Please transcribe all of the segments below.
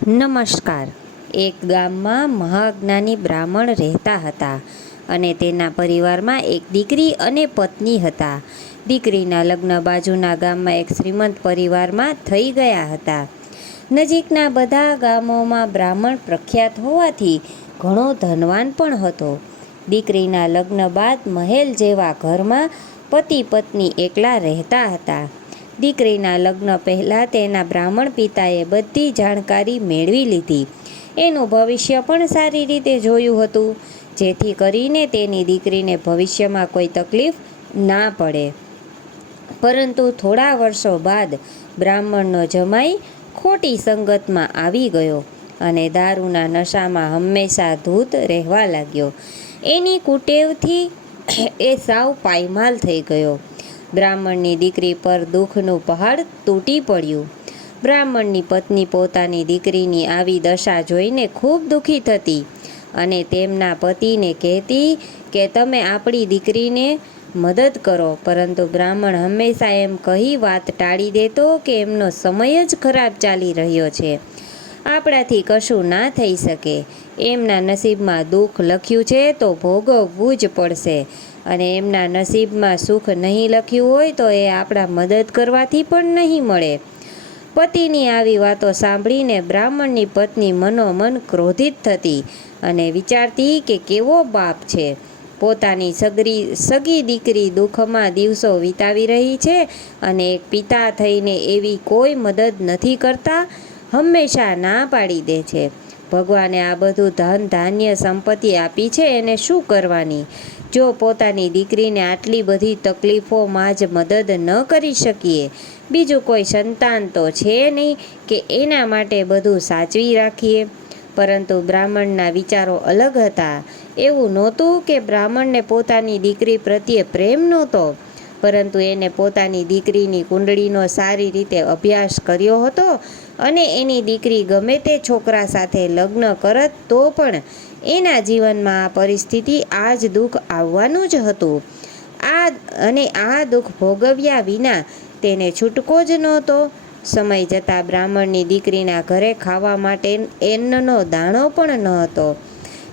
નમસ્કાર. એક ગામમાં મહાજ્ઞાની બ્રાહ્મણ રહેતા હતા અને તેના પરિવારમાં એક દીકરી અને પત્ની હતા. દીકરીના લગ્ન બાજુના ગામમાં એક શ્રીમંત પરિવારમાં થઈ ગયા હતા. નજીકના બધા ગામોમાં બ્રાહ્મણ પ્રખ્યાત હોવાથી ઘણો ધનવાન પણ હતો. દીકરીના લગ્ન બાદ મહેલ જેવા ઘરમાં પતિ પત્ની એકલા રહેતા હતા. દીકરીના લગ્ન પહેલાં તેના બ્રાહ્મણ પિતાએ બધી જાણકારી મેળવી લીધી. એનું ભવિષ્ય પણ સારી રીતે જોયું હતું, જેથી કરીને તેની દીકરીને ભવિષ્યમાં કોઈ તકલીફ ના પડે. પરંતુ થોડા વર્ષો બાદ બ્રાહ્મણનો જમાઈ ખોટી સંગતમાં આવી ગયો અને દારૂના નશામાં હંમેશા ધૂત રહેવા લાગ્યો. એની કુટેવથી એ સાવ પાયમાલ થઈ ગયો. બ્રાહ્મણની દીકરી પર દુઃખનું પહાડ તૂટી પડ્યું. બ્રાહ્મણની પત્ની પોતાની દીકરીની આવી દશા જોઈને ખૂબ દુઃખી થતી અને તેમના પતિને કહેતી કે તમે આપણી દીકરીને મદદ કરો, પરંતુ બ્રાહ્મણ હંમેશા એમ કહી વાત ટાળી દેતો કે એમનો સમય જ ખરાબ ચાલી રહ્યો છે, આપણાથી કશું ના થઈ શકે, એમના નસીબમાં દુઃખ લખ્યું છે તો ભોગવવું જ પડશે અને એમના નસીબમાં સુખ નહીં લખ્યું હોય તો એ આપણા મદદ કરવાથી પણ નહીં મળે. પતિની આવી વાતો સાંભળીને બ્રાહ્મણની પત્ની મનોમન ક્રોધિત થતી અને વિચારતી કે કેવો બાપ છે, પોતાની સગી દીકરી દુઃખમાં દિવસો વિતાવી રહી છે અને એક પિતા થઈને એવી કોઈ મદદ નથી કરતા, હંમેશા ના પાડી દે છે. ભગવાને આ બધું ધન ધાન્ય સંપત્તિ આપી છે, એને શું કરવાની? જો પોતાની દીકરીને આટલી બધી તકલીફોમાં જ મદદ ન કરી શકીએ, બીજું કોઈ સંતાન તો છે નહીં કે એના માટે બધું સાચવી રાખીએ. પરંતુ બ્રાહ્મણના વિચારો અલગ હતા. એવું નહોતું કે બ્રાહ્મણને પોતાની દીકરી પ્રત્યે પ્રેમ નહોતો, પરંતુ એને પોતાની દીકરીની કુંડળીનો સારી રીતે અભ્યાસ કર્યો હતો અને એની દીકરી ગમે તે છોકરા સાથે લગ્ન કરત તો પણ એના જીવનમાં આ પરિસ્થિતિ, આ જ દુઃખ આવવાનું જ હતું. આ દુઃખ ભોગવ્યા વિના તેને છૂટકો જ નહોતો. સમય જતાં બ્રાહ્મણની દીકરીના ઘરે ખાવા માટે એન્નનો દાણો પણ ન હતો.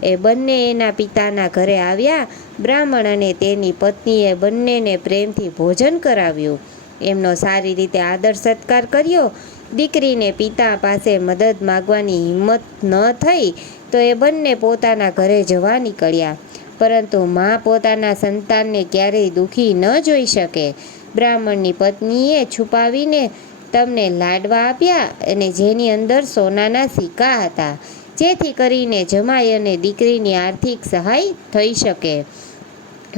એ બંને એના પિતાના ઘરે આવ્યા. બ્રાહ્મણ અને તેની પત્નીએ બંનેને પ્રેમથી ભોજન કરાવ્યું, એમનો સારી રીતે આદર સત્કાર કર્યો. દીકરીને પિતા પાસે મદદ માગવાની હિંમત ન થઈ તો એ બંને પોતાના ઘરે જવા નીકળ્યા. પરંતુ મા પોતાના સંતાનને ક્યારેય દુઃખી ન જોઈ શકે. બ્રાહ્મણની પત્નીએ છુપાવીને તમને લાડવા આપ્યા અને જેની અંદર સોનાના સિક્કા હતા, જેથી કરીને જમાઈ અને દીકરીની આર્થિક સહાય થઈ શકે.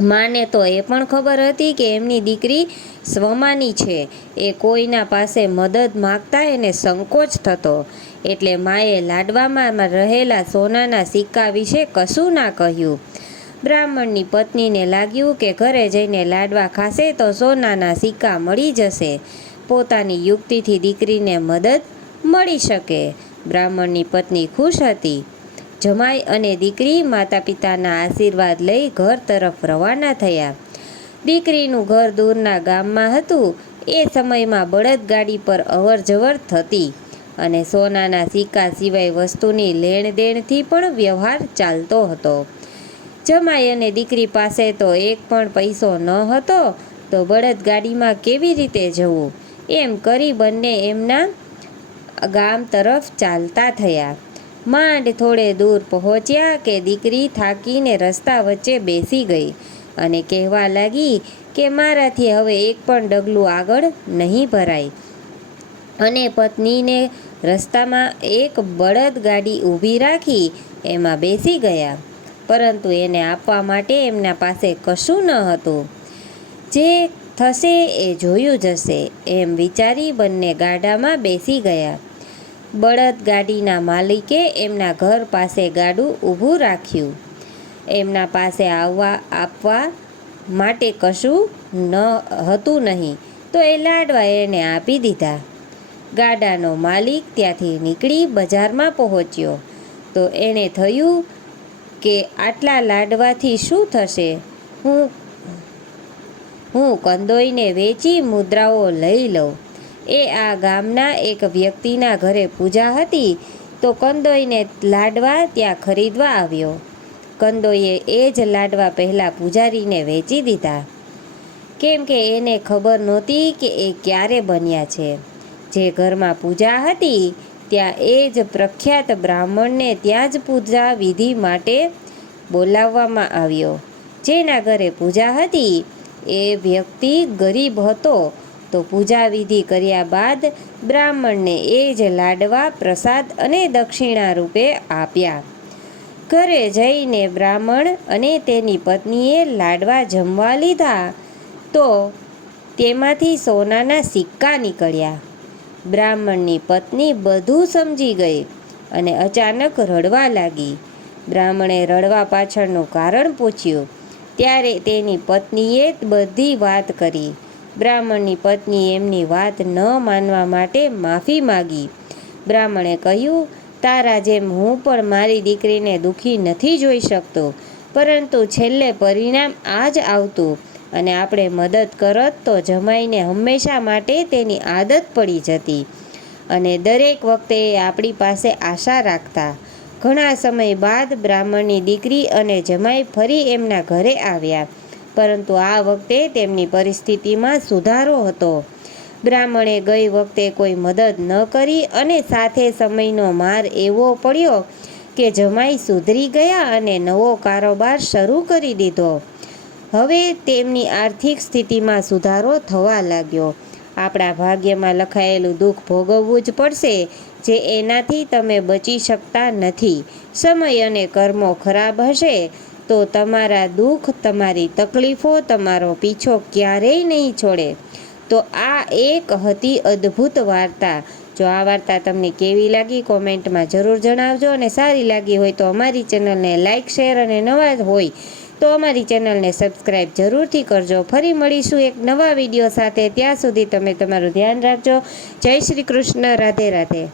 માને તો એ પણ ખબર હતી કે એમની દીકરી સ્વમાની છે, એ કોઈના પાસે મદદ માગતા એને સંકોચ થતો, એટલે માએ લાડવામાં રહેલા સોનાના સિક્કા વિશે કશું ના કહ્યું. બ્રાહ્મણની પત્નીને લાગ્યું કે ઘરે જઈને લાડવા ખાશે તો સોનાના સિક્કા મળી જશે, પોતાની યુક્તિથી દીકરીને મદદ મળી શકે. બ્રાહ્મણની પત્ની ખુશ હતી. જમાઈ અને દીકરી માતા પિતાના આશીર્વાદ લઈ ઘર તરફ રવાના થયા. દીકરીનું ઘર દૂરના ગામમાં હતું. એ સમયમાં બળદગાડી પર અવર જવર થતી અને સોનાના સિક્કા સિવાય વસ્તુની લેણદેણથી પણ વ્યવહાર ચાલતો હતો. જમાઈ અને દીકરી પાસે તો એક પણ પૈસો ન હતો, તો બળદગાડીમાં કેવી રીતે જવું? એમ કરી બંને એમના ગામ તરફ ચાલતા થયા. માંડ થોડે દૂર પહોંચ્યા કે દીકરી થાકીને રસ્તા વચ્ચે બેસી ગઈ અને કહેવા લાગી કે મારાથી હવે એક પણ ડગલું આગળ નહીં ભરાય. અને પત્નીને રસ્તામાં એક બળદગાડી ઊભી રાખી એમાં બેસી ગયા, પરંતુ એને આપવા માટે એમના પાસે કશું ન હતું. જે થશે એ જોયું જશે, એમ વિચારી બંને ગાડામાં બેસી ગયા. બળદગાડીના માલિકે એમના ઘર પાસે ગાડું ઊભું રાખ્યું. એમના પાસે આપવા માટે કશું હતું નહીં, તો એ લાડવા એને આપી દીધા. ગાડાનો માલિક ત્યાંથી નીકળી બજારમાં પહોંચ્યો તો એને થયું કે આટલા લાડવાથી શું થશે? હું કંદોઈને વેચી મુદ્રાઓ લઈ લઉં. એ આ ગામના એક વ્યક્તિના ઘરે પૂજા હતી, તો કંદોઈને લાડવા ત્યાં ખરીદવા આવ્યો. કંદોઈએ એ જ લાડવા પહેલાં પૂજારીને વેચી દીધા, કેમ કે એને ખબર નહોતી કે એ ક્યારે બન્યા છે. જે ઘરમાં પૂજા હતી ત્યાં એ જ પ્રખ્યાત બ્રાહ્મણને ત્યાં જ પૂજા વિધિ માટે બોલાવવામાં આવ્યો. જેના ઘરે પૂજા હતી એ વ્યક્તિ ગરીબ હતો, તો પૂજા વિધિ કર્યા બાદ બ્રાહ્મણને એ જ લાડવા પ્રસાદ અને દક્ષિણા રૂપે આપ્યા. ઘરે જઈને બ્રાહ્મણ અને તેની પત્નીએ લાડવા જમવા લીધા તો તેમાંથી સોનાના સિક્કા નીકળ્યા. બ્રાહ્મણની પત્ની બધું સમજી ગઈ અને અચાનક રડવા લાગી. બ્રાહ્મણે રડવા પાછળનું કારણ પૂછ્યું ત્યારે તેની પત્નીએ બધી વાત કરી. બ્રાહ્મણની પત્નીએ એમની વાત ન માનવા માટે માફી માગી. બ્રાહ્મણે કહ્યું, તારા જેમ હું પણ મારી દીકરીને દુઃખી નથી જોઈ શકતો, પરંતુ છેલ્લે પરિણામ આ જ આવતું અને આપણે મદદ કરત તો જમાઈને હંમેશા માટે તેની આદત પડી જતી અને દરેક વખતે એ આપણી પાસે આશા રાખતા. ઘણા સમય બાદ બ્રાહ્મણની દીકરી અને જમાઈ ફરી એમના ઘરે આવ્યા, પરંતુ આ વખતે તેમની પરિસ્થિતિમાં સુધારો હતો. બ્રાહ્મણે ગઈ વખતે કોઈ મદદ ન કરી અને સાથે સમયનો માર એવો પડ્યો કે જમાઈ સુધરી ગયા અને નવો કારોબાર શરૂ કરી દીધો. હવે તેમની આર્થિક સ્થિતિમાં સુધારો થવા લાગ્યો. આપણા ભાગ્યમાં લખાયેલું દુઃખ ભોગવવું જ પડશે, જે એનાથી તમે બચી શકતા નથી. સમય અને કર્મો ખરાબ હશે તો તમારા દુઃખ, તમારી તકલીફો તમારો પીછો ક્યારેય નહીં છોડે. તો આ એક હતી અદ્ભુત વાર્તા. જો આ વાર્તા તમને કેવી લાગી કોમેન્ટમાં જરૂર જણાવજો, અને સારી લાગી હોય તો અમારી ચેનલને લાઇક, શેર અને નવા હોય તો અમારી ચેનલને સબસ્ક્રાઈબ જરૂરથી કરજો. ફરી મળીશું એક નવા વિડીયો સાથે. ત્યાં સુધી તમે તમારું ધ્યાન રાખજો. જય શ્રી કૃષ્ણ. રાધે રાધે.